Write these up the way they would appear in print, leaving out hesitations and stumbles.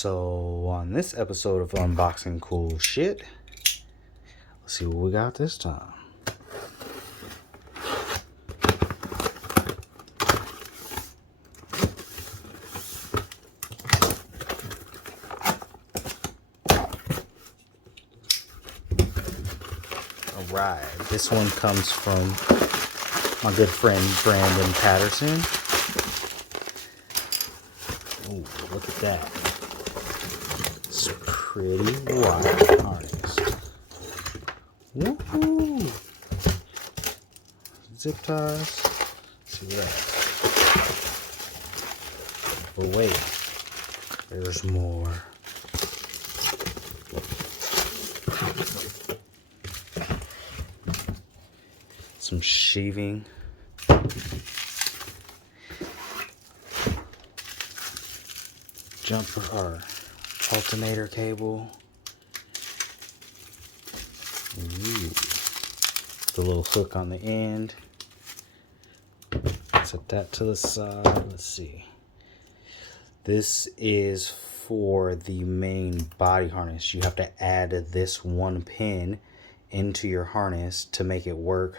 So on this episode of Unboxing Cool Shit, let's see what we got this time. Alright, this one comes from my good friend Brandon Patterson. Oh, look at that. It's pretty wide harness. Woohoo! Zip ties. Let's see that. But wait, there's more. Some sheathing. Jumper or alternator cable. Ooh. The little hook on the end. Set that to the side. Let's see. This is for the main body harness. You have to add this one pin into your harness to make it work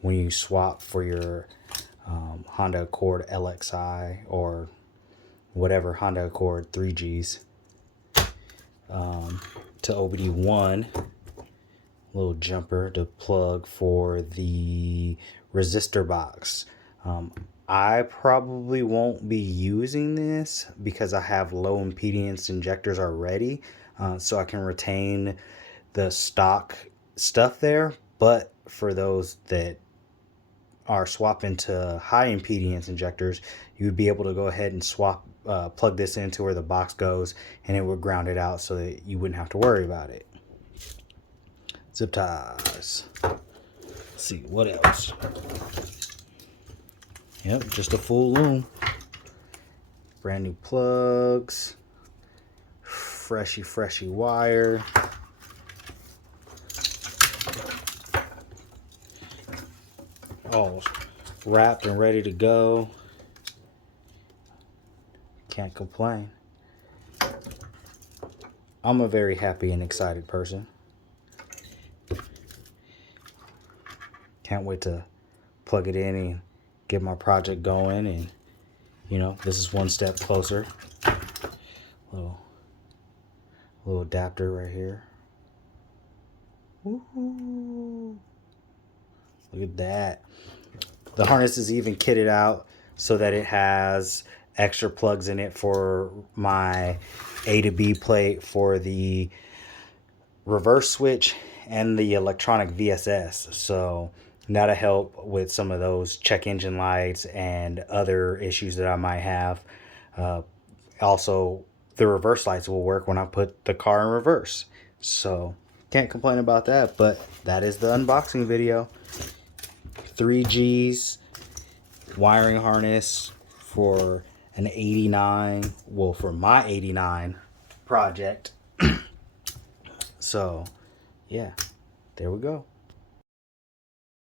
when you swap for your Honda Accord LXI or whatever Honda Accord 3Gs to OBD1. Little jumper to plug for the resistor box. I probably won't be using this because I have low impedance injectors already, so I can retain the stock stuff there. But for those that are swapping to high impedance injectors, you would be able to go ahead and swap, plug this into where the box goes, and it would ground it out so that you wouldn't have to worry about it. Zip ties. Let's see what else. Yep, just a full loom. Brand new plugs. Freshy wire. All wrapped and ready to go. Can't complain. I'm a very happy and excited person. Can't wait to plug it in and get my project going, and you know, this is one step closer. Little adapter right here. Woohoo! Look at that. The harness is even kitted out so that it has extra plugs in it for my A to B plate for the reverse switch and the electronic VSS. So that'll help with some of those check engine lights and other issues that I might have. Also, the reverse lights will work when I put the car in reverse. So can't complain about that, but that is the unboxing video. 3Gs wiring harness for an 89, well, for my 89 project. So yeah, there we go.